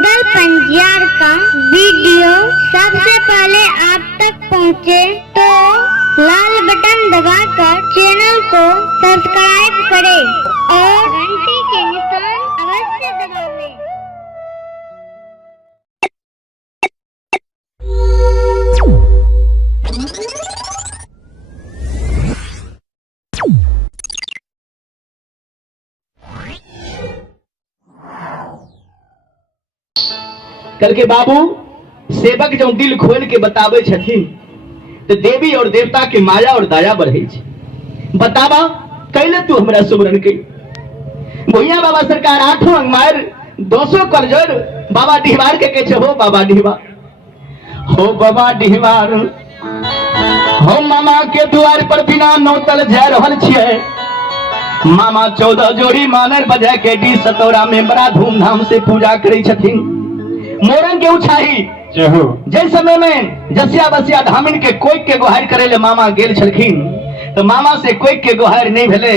रुदल पंजियार का वीडियो सबसे पहले आप तक पहुंचे तो लाल बटन दबाकर चैनल को सब्सक्राइब करें और घंटी के निशान अवश्य दबावें। कल के बाबू सेवक जो दिल खोल के बतावे छथिन तो देवी और देवता के माया और दया बढ़े छे। बतावा कैले तू हमरा सुमरन के भैया बाबा सरकार 8 अंगमार 200 करजोड़ बाबा डिहवार के कहे हो बाबा डिहवार हो बाबा डिहवार हो मामा के द्वार पर बिना नौतल जा रहल छिए। मामा 14 जोड़ी मानर बजा के डी सतौरा में बड़ा धूमधाम से पूजा करे छथिन। मोरन के उछाही जय समय में जसिया बसिया धामिन के कोई के गुहार करे ले मामा गेल छलखिन तो मामा से कोई के गुहार नहीं भेले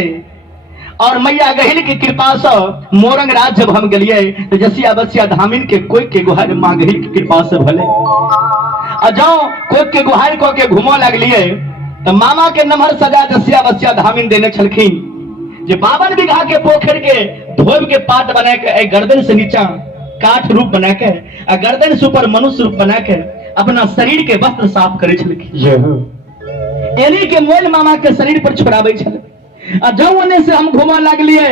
और मैया गहिल की कृपा से मोरंग राज जब हम गलिए तो जसिया बसिया धामिन के कोई के गुहार मां गहिल की कृपा से भले और जाओ कोई के गुहार को के घूमो लगलिए तो मामा के नमहर सजा जसिया बसिया धामिन देने छलखिन जे 52 बीघा के पोखर के धोब के पात बना के गर्दन से नीचा काठ रूप बना के गर्दन से ऊपर मनुष्य रूप बना के अपना शरीर के वस्त्र साफ करे छलखिन। एनी के मोल मामा के शरीर पर छोड़ावे छले आ जब ओने से हम घुमा लागलिए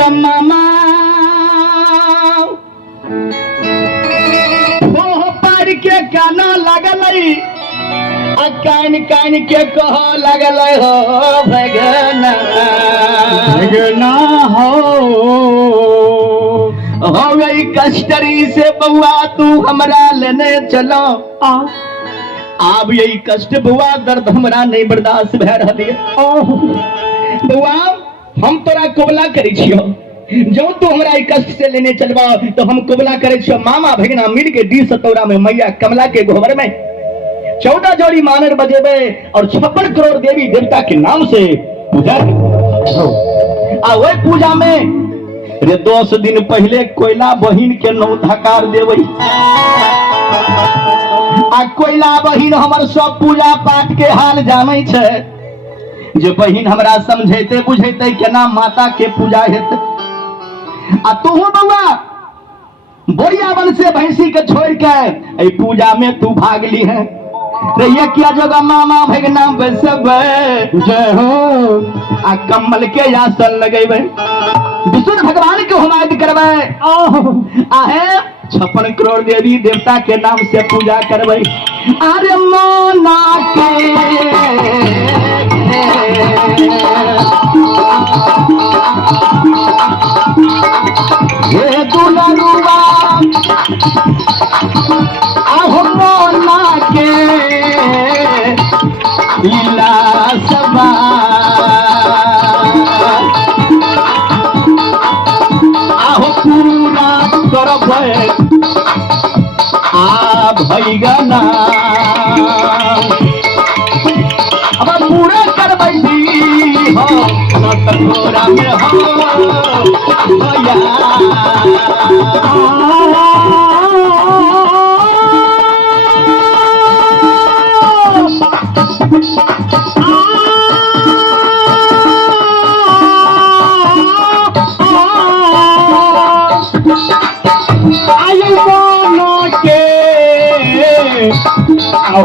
त मामा हो पार के काना लागलई आ कान कान के कह लागलई हो भगना भगना हो गई कष्टरी से बउआ तू हमरा लेने चलो अब यही कष्ट बुआ दर्द हमरा नहीं बर्दाश्त भे रही बुआ हम तोरा कोबला करे छियो जो तू हमरा कष्ट से लेने चलबा तो हम कोबला करे छियो। मामा भगना मिल के डी सतौरा में मैया कमला के गोबर में 14 जोड़ी मानर बजेबे और 56 करोड़ देवी देवता के नाम से पूजा आ वही पूजा में रे 10 दिन पहले कोयला बहिन के नौ धकार देवे आ कोयला बहिन हमर सब पूजा पाठ के हाल जाने छे जे बहिन हमरा समझेते बुझेते केना माता के पूजा हेते आ तू बउआ बोरियावन से भैंसी के छोड़ के ए पूजा में तू भाग ली है रे ये क्या जगह मामा भगना बसब जय हो आ कमल के आसन लगेबे विष्णु भगवान के हुमायत करबे आहे 56 करोड़ देवी देवता के नाम से पूजा करबे। अरे मोना के ये दुलरुआ आहो मोना के लीला सबा आ भैगना अब पूरा कर बैठी हो तोरा में हो भैया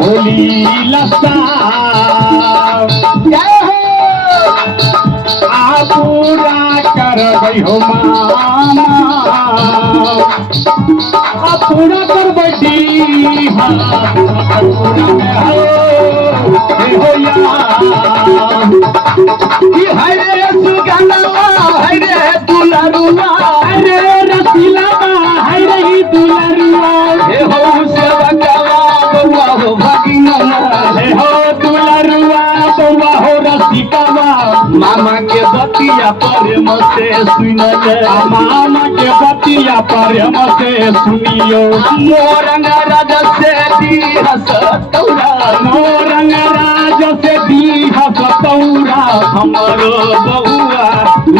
होली लसा पूरा कर हो मामा पूरा कर बैठी हरे सुगंधवा हरे दुलरुआ हरे रसीला हरे दुलरुआ हे हो सेवकवा बउआ हो भगिना हे हो दुलरुआ बउआ हो रसिकवा मामा के बतिया प्रेम से सुनले मामा के बतिया प्रेम से सुनियो मोरंग राज से दी हसतौरा मोरंग राज से दी हसतौरा हमरो बउआ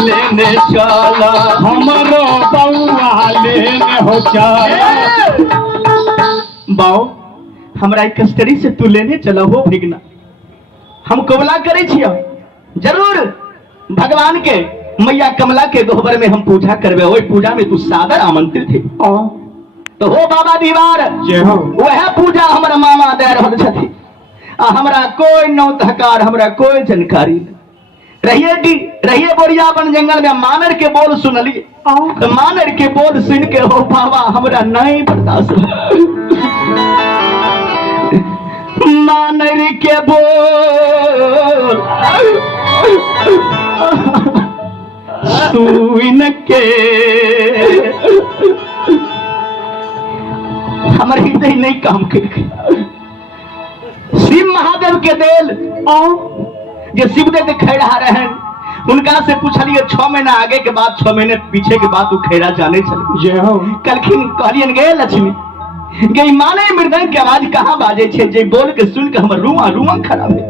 लेने चला हमरो बउआ डाले में हो चारा। बाओ हमरा एक कस्टडी से तू लेने चला हो भिगना, हम कबला करे छिया जरूर भगवान के मैया कमला के दोहबर में हम पूजा करबे। ओई पूजा में तू सादर आमंत्रित थे तो हो बाबा दीवार जय हो। वह पूजा हमारा मामा दे रहल छथि आ हमरा कोई नौतहकार हमरा कोई जानकारी नहीं। रहिए बोरिया बन जंगल में मानर के बोल सुनलिए तो मानर के बोल सुन के हो बाबा हमरा नहीं बर्दाश्त मानर के बोल सुन के हमारे हृदय नहीं काम कर। शिव महादेव के देल जो शिव देव खैरा रहे उनका से पूछलिए 6 महीना आगे के बाद 6 महीने पीछे के बाद वो खैरा जाने चले। जय हो। कलखिन कहलियन गे लक्ष्मी गे माने मृदंग के आवाज कहाँ बाजे छे जे बोल के सुन के हमर रुआ रुआ खराब है।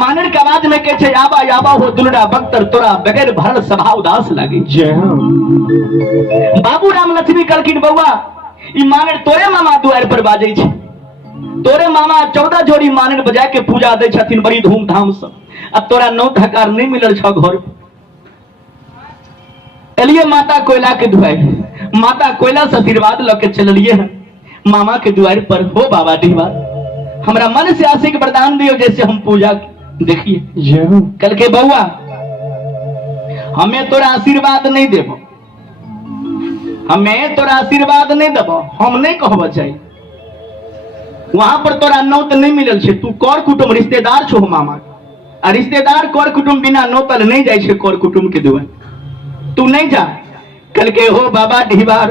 मानर के आवाज में कहे छे आबा आबा हो दुलड़ा बख्तर तोरा बगैर भरल सभा उदास लागे। जय हो। बाबू राम लक्ष्मी कलखिन बउआ ई मानर तोरे मामा द्वार पर बाजे छे। तोरे मामा 14 जोड़ी मानर बजा के पूजा दे छथिन बड़ी धूमधाम से। अब तोरा नौ धकार नहीं मिलल छ घर एलिए माता कोयला के दुआर। माता कोयला से आशीर्वाद लेके चलिए मामा के द्वार पर। हो बाबा दीवार हमरा मन से आशिक वरदान दियो जैसे हम पूजा देखिए। जय हो। कल के बउआ हमें तोरा आशीर्वाद नहीं देबो, हमें तोरा आशीर्वाद नहीं देबो, हम नहीं कहब चाहिए वहां पर तोरा नौत नहीं मिलल छे। तू कर कुटुम रिश्तेदार छो मामा आ रिश्तेदार कर कुटुम बिना नौतल नहीं जाय छे कर कुटुम के दुआर। तू नहीं जा। कल के हो बाबा ढिबार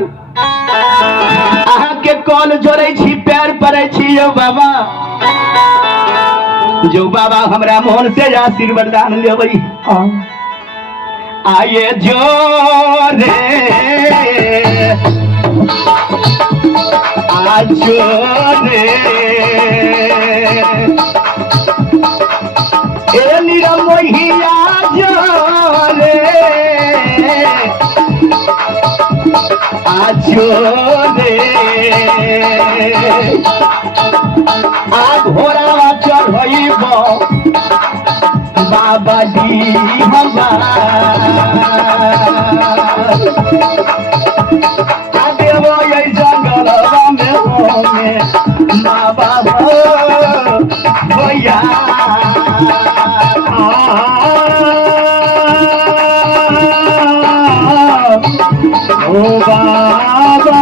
अहा के कॉल जोड़े छी पैर पड़े छी यो बाबा जो बाबा हमरा मोहन से आशीर्वाद लेबई आये जो रे आजो रे ए निरमोहिया जो रे आजो रे आ घोड़ा चढ़ब बाबा दी हमार आ देवो ये जंगलवा में होमे बाबा हो भैया ओ बाबा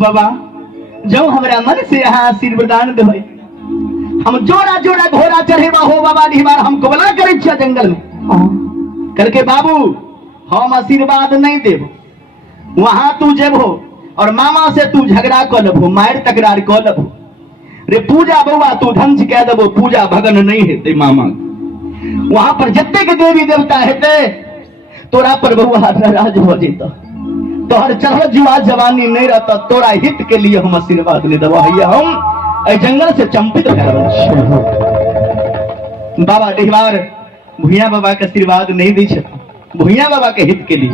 बाबा जो हमरा मन से यहाँ आशीर्वाद देबै हम जोड़ा जोड़ा घोड़ा चढ़ेबा हो बाबा दीवार हम कबला करे छिया जंगल में करके बाबू हम आशीर्वाद नहीं देब वहां तू जेबो और मामा से तू झगड़ा कर लेबो मार तकरार कर लेबो रे पूजा बउआ तू ढंग से कह देबो पूजा भगन नहीं हेते मामा वहां पर जत्ते के देवी देवता हेते तोरा पर बउआ नाराज हो जेता तोहर चढ़ जुआ जवानी नहीं रहता तोरा हित के लिए हम आशीर्वाद ले देबो भैया हम ए जंगल से चंपित बाबा डिहवार भूया बाबा के आशीर्वाद नहीं दी छे भूया बाबा के हित के लिए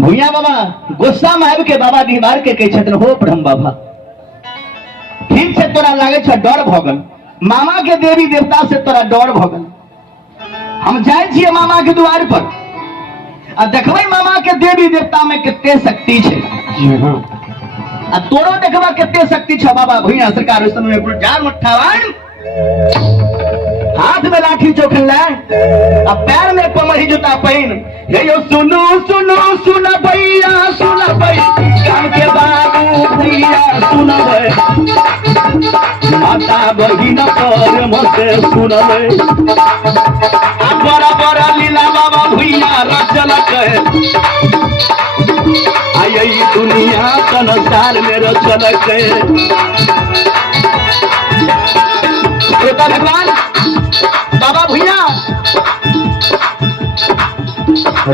भूया बाबा गुस्सा में आबि के बाबा डिहवार के कहे छथिन हो ब्रह्म बाबा ठीक से तोरा लागे छ डर भगल मामा के देवी देवता से तोरा डर भगल हम जाए छिए मामा के द्वार पर आ देखबै मामा के देवी देवता में कितने शक्ति छे आ तोरो देखबा कितने शक्ति छ बाबा भैया सरकार उस समय में जान उठावन हाथ में लाठी चोखन लाए अब पैर में पमही जूता पहन हे यो सुनो सुनो सुन भैया सुन भैया गाँव के बाबू भैया सुन माता बहिन पर मते सुन बड़ा बड़ा लीला बाबा भैया रचल आई दुनिया संसार में रचल भगवान बाबा भैया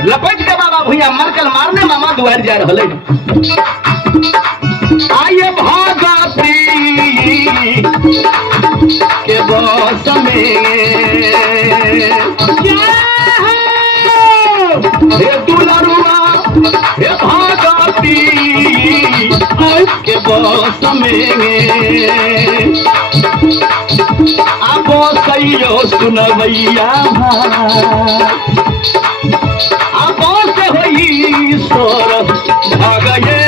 लपेट के बाबा भैया मरकल मारने मामा दुआर जा रहे आइए भागती के बस में हे दुलरुआ हे भागती के बस में अब सैयो सुनवैया अब से होई सोर भगये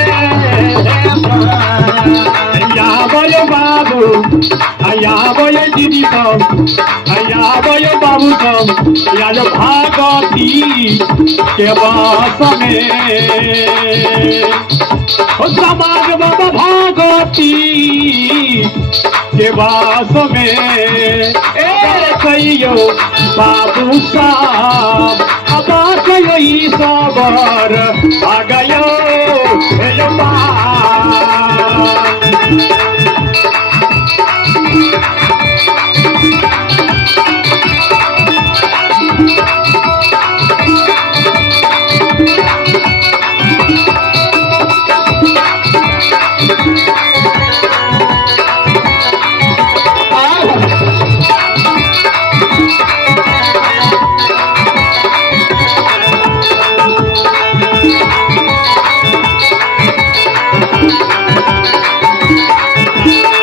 याबय बाबू याबय दीदी सब याबय बाबू सब याज भागती के बस में समाज बाबा भागती के बस में कहियो बाबू साहब अब कहियो सबर आ गयो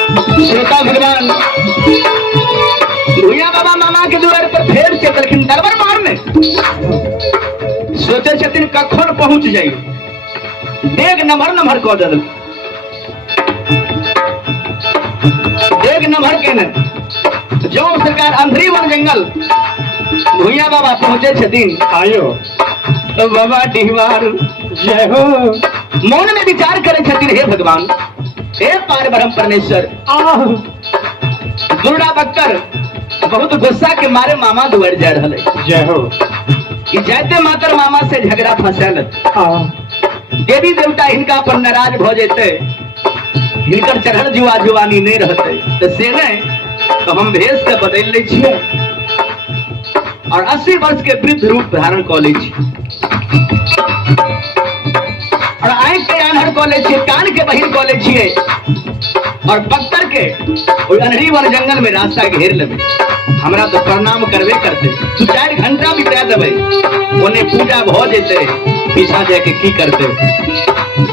भगवान भैया बाबा मामा के द्वार पर फेर से दरखिन दरबार मारने सोचे छथिन कखन पहुंच जाई डेग नमहर नमहर कह दल डेग नमहर के न जो सरकार अंधरी वन जंगल भैया बाबा पहुंचे छथिन आयो तो बाबा डिहवार जय हो मौन में विचार करे छथिन हे भगवान हे पार ब्रह्म परमेश्वर दुर्गा बक्कर बहुत गुस्सा के मारे मामा दुआर जा रहे जय हो जाते मातर मामा से झगड़ा फंसल देवी देवता इनका पर नाराज भ जेते हिनकर चढ़ल जुआ जुआनी नहीं रहते तो से नहीं तो हम भेष से बदल ले छिए और 80 वर्ष के वृद्ध रूप धारण कर ले छी और आंख के आन्हर कह ले छिए कान के बहिर कह ले छिए और बक्तर के अनहरी वन जंगल में रास्ता घेर लेबे हमरा तो प्रणाम करबे करते 2-4 घंटा बिता देबे ओने पूजा भ जेते पीछा जाके की करते